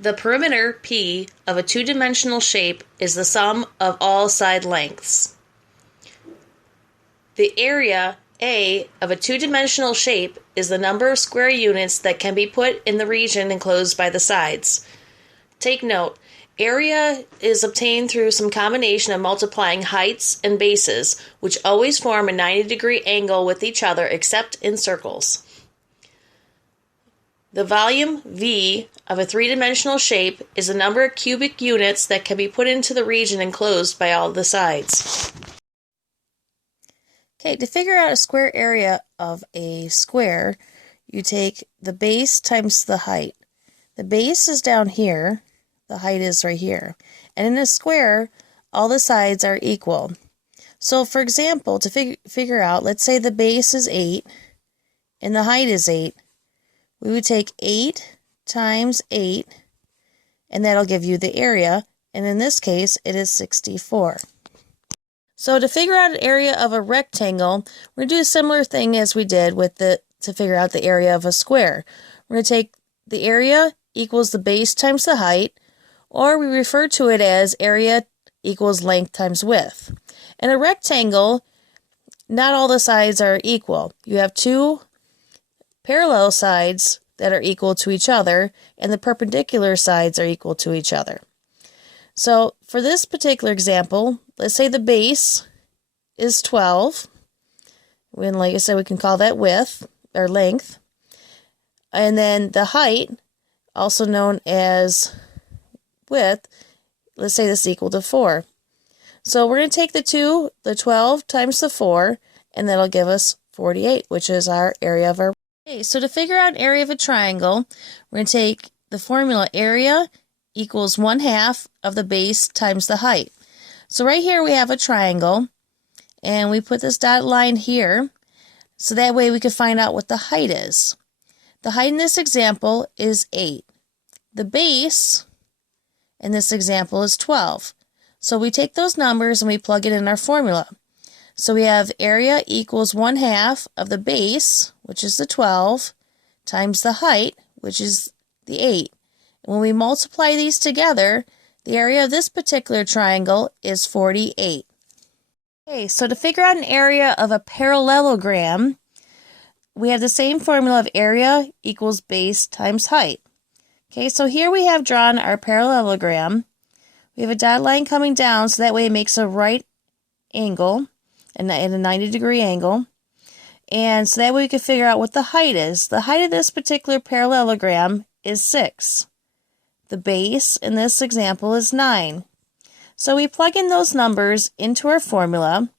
The perimeter P of a two-dimensional shape is the sum of all side lengths. The area A of a two-dimensional shape is the number of square units that can be put in the region enclosed by the sides. Take note, area is obtained through some combination of multiplying heights and bases, which always form a 90-degree angle with each other except in circles. The volume V of a three-dimensional shape is the number of cubic units that can be put into the region enclosed by all the sides. Okay, to figure out a square area of a square, you take the base times the height. The base is down here, the height is right here. And in a square, all the sides are equal. So for example, to figure out, let's say the base is 8 and the height is 8. We would take 8 times 8, and that'll give you the area, and in this case, it is 64. So to figure out an area of a rectangle, we're going to do a similar thing as we did with to figure out the area of a square. We're going to take the area equals the base times the height, or we refer to it as area equals length times width. In a rectangle, not all the sides are equal. You have two parallel sides that are equal to each other, and the perpendicular sides are equal to each other. So for this particular example, let's say the base is 12. And like I said, we can call that width or length. And then the height, also known as width, let's say this is equal to 4. So we're going to take the 12 times the 4, and that'll give us 48, which is our area of our. Okay, so to figure out area of a triangle, we're going to take the formula area equals 1/2 of the base times the height. So right here we have a triangle, and we put this dotted line here, so that way we can find out what the height is. The height in this example is 8. The base in this example is 12. So we take those numbers and we plug it in our formula. So we have area equals 1/2 of the base, which is the 12, times the height, which is the 8. When we multiply these together, the area of this particular triangle is 48. Okay, so to figure out an area of a parallelogram, we have the same formula of area equals base times height. Okay, so here we have drawn our parallelogram. We have a dotted line coming down, so that way it makes a right angle, and a 90-degree angle. And so that way we can figure out what the height is. The height of this particular parallelogram is 6. The base in this example is 9. So we plug in those numbers into our formula.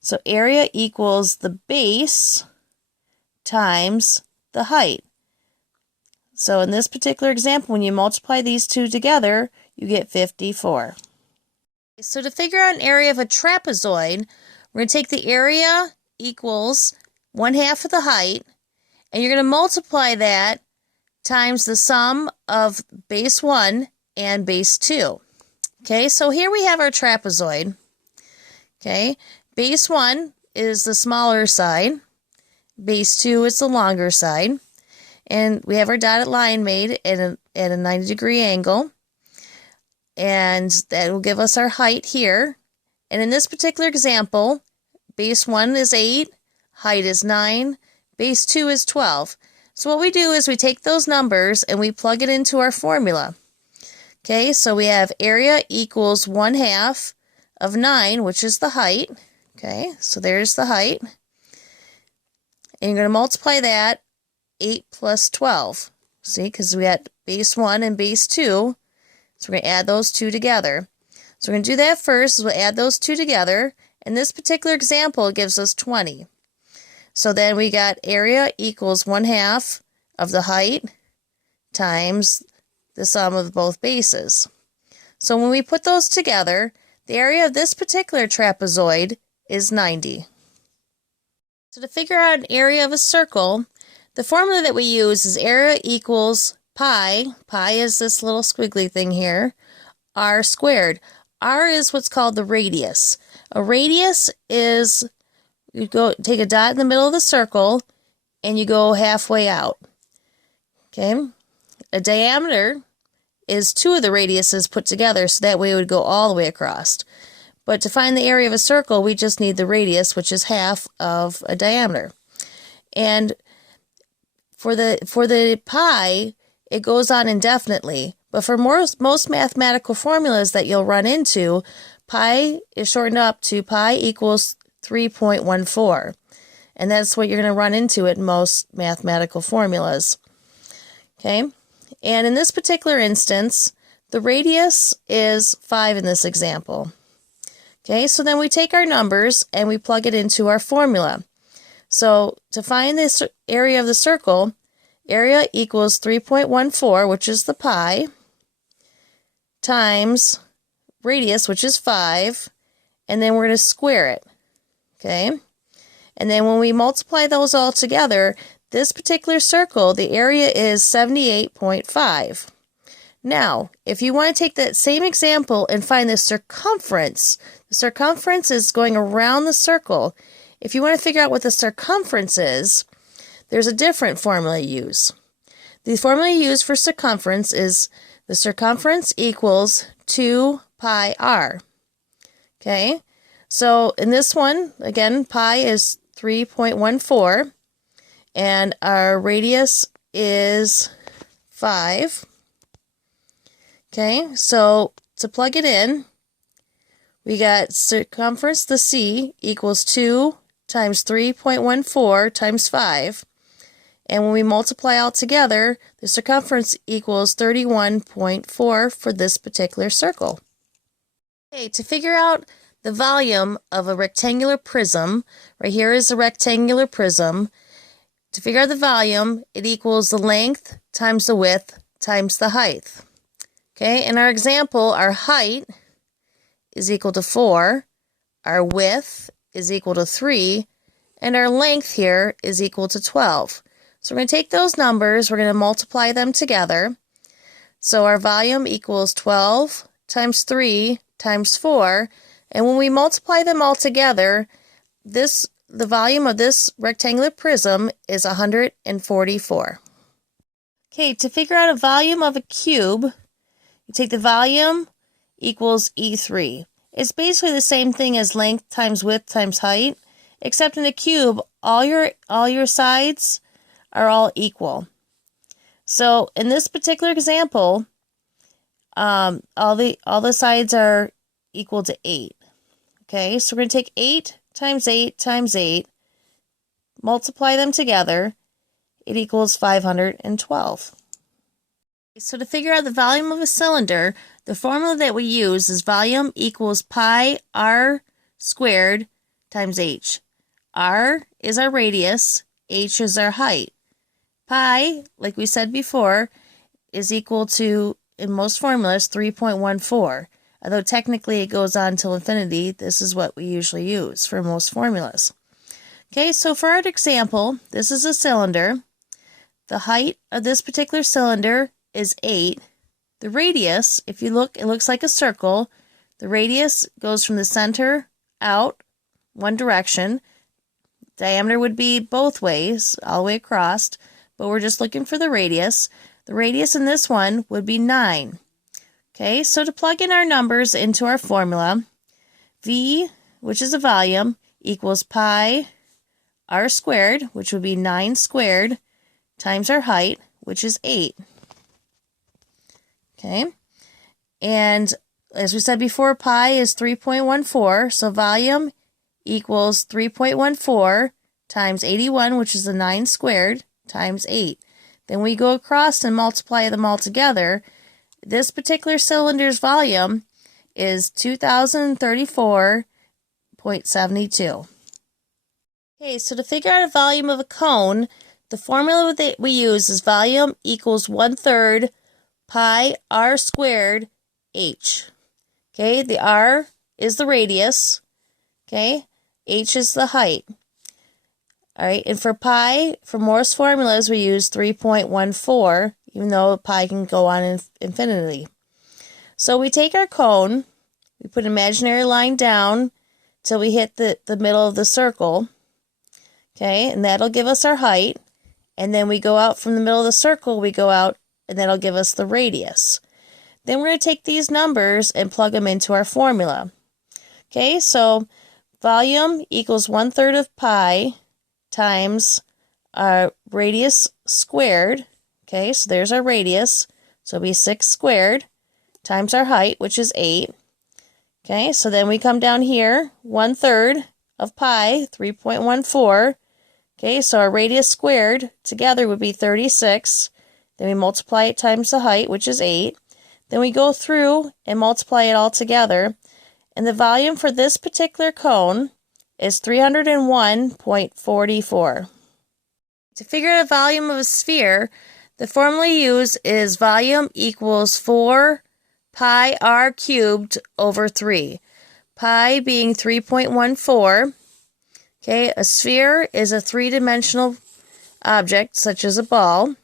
So area equals the base times the height. So in this particular example, when you multiply these two together, you get 54. So to figure out an area of a trapezoid, we're going to take the area equals 1/2 of the height, and you're going to multiply that times the sum of base 1 and base 2. Okay, so here we have our trapezoid. Okay, base 1 is the smaller side, base 2 is the longer side, and we have our dotted line made at a 90-degree angle, and that will give us our height here. And in this particular example, base 1 is 8, height is 9, base 2 is 12. So what we do is we take those numbers and we plug it into our formula. Okay, so we have area equals 1/2 of 9, which is the height. Okay, so there's the height. And you're going to multiply that 8 plus 12. See, because we had base 1 and base 2. So we're going to add those two together. So we're going to do that first. We'll add those two together. In this particular example, it gives us 20. So then we got area equals 1/2 of the height times the sum of both bases. So when we put those together, the area of this particular trapezoid is 90. So to figure out an area of a circle, the formula that we use is area equals pi. Pi is this little squiggly thing here, r squared. R is what's called the radius. A radius is, you go take a dot in the middle of the circle and you go halfway out. Okay? A diameter is two of the radiuses put together, so that way it would go all the way across. But to find the area of a circle, we just need the radius, which is half of a diameter. And for the pi, it goes on indefinitely. But for most mathematical formulas that you'll run into, pi is shortened up to pi equals 3.14. And that's what you're going to run into in most mathematical formulas. Okay? And in this particular instance, the radius is 5 in this example. Okay, so then we take our numbers and we plug it into our formula. So to find this area of the circle, area equals 3.14, which is the pi, times radius, which is 5, and then we're going to square it. Okay? And then when we multiply those all together, this particular circle, the area is 78.5. Now, if you want to take that same example and find the circumference is going around the circle. If you want to figure out what the circumference is, there's a different formula you use. The formula you use for circumference is the circumference equals 2 pi r. Okay? So in this one, again, pi is 3.14, and our radius is 5. Okay, so to plug it in, we got circumference, the C, equals 2 times 3.14 times 5. And when we multiply all together, the circumference equals 31.4 for this particular circle. Okay, to figure out the volume of a rectangular prism, right here is a rectangular prism. To figure out the volume, it equals the length times the width times the height. Okay, in our example, our height is equal to 4, our width is equal to 3, and our length here is equal to 12. So we're going to take those numbers, we're going to multiply them together. So our volume equals 12 times 3 times 4, and when we multiply them all together, the volume of this rectangular prism is 144. Okay, to figure out a volume of a cube, you take the volume equals E3. It's basically the same thing as length times width times height, except in a cube, all your sides are all equal. So in this particular example, all the sides are equal to 8. Okay, so we're going to take 8 times 8 times 8, multiply them together, it equals 512. So to figure out the volume of a cylinder, the formula that we use is volume equals pi r squared times h. R is our radius, h is our height. Pi, like we said before, is equal to, in most formulas, 3.14. Although technically it goes on till infinity, this is what we usually use for most formulas. Okay, so for our example, this is a cylinder. The height of this particular cylinder is 8. The radius, if you look, it looks like a circle. The radius goes from the center out one direction. Diameter would be both ways, all the way across, but we're just looking for the radius. The radius in this one would be 9. Okay, so to plug in our numbers into our formula, V, which is a volume, equals pi r squared, which would be 9 squared, times our height, which is 8. Okay, and as we said before, pi is 3.14, so volume equals 3.14 times 81, which is the 9 squared, times 8. Then we go across and multiply them all together. This particular cylinder's volume is 2034.72. Okay, so to figure out a volume of a cone, the formula that we use is volume equals 1/3 pi r squared h. Okay, the r is the radius. Okay, h is the height. All right, and for pi, for Morse formulas, we use 3.14, even though pi can go on infinitely. So we take our cone, we put an imaginary line down till we hit the middle of the circle. Okay, and that'll give us our height. And then we go out from the middle of the circle, we go out, and that'll give us the radius. Then we're going to take these numbers and plug them into our formula. Okay, so volume equals 1/3 of pi times our radius squared. Okay, so there's our radius. So it'll be 6 squared times our height, which is 8. Okay, so then we come down here, 1/3 of pi, 3.14. Okay, so our radius squared together would be 36. Then we multiply it times the height, which is 8. Then we go through and multiply it all together. And the volume for this particular cone is 301.44. To figure out the volume of a sphere, the formula used is volume equals 4 pi r cubed over 3. Pi being 3.14. Okay, a sphere is a three-dimensional object, such as a ball.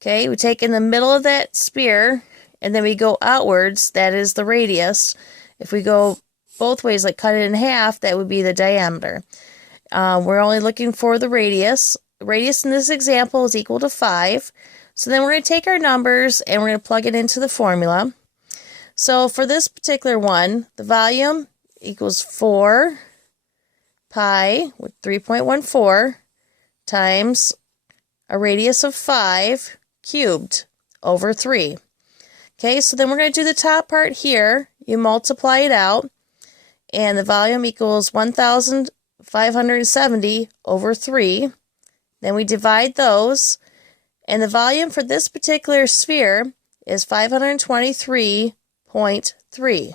Okay, we take in the middle of that sphere, and then we go outwards, that is the radius. If we go both ways, like cut it in half, that would be the diameter. We're only looking for the radius. The radius in this example is equal to 5. So then we're going to take our numbers and we're going to plug it into the formula. So for this particular one, the volume equals 4 pi with 3.14 times a radius of 5 cubed over 3. Okay, so then we're going to do the top part here. You multiply it out, and the volume equals 1,570 over 3. Then we divide those, and the volume for this particular sphere is 523.3.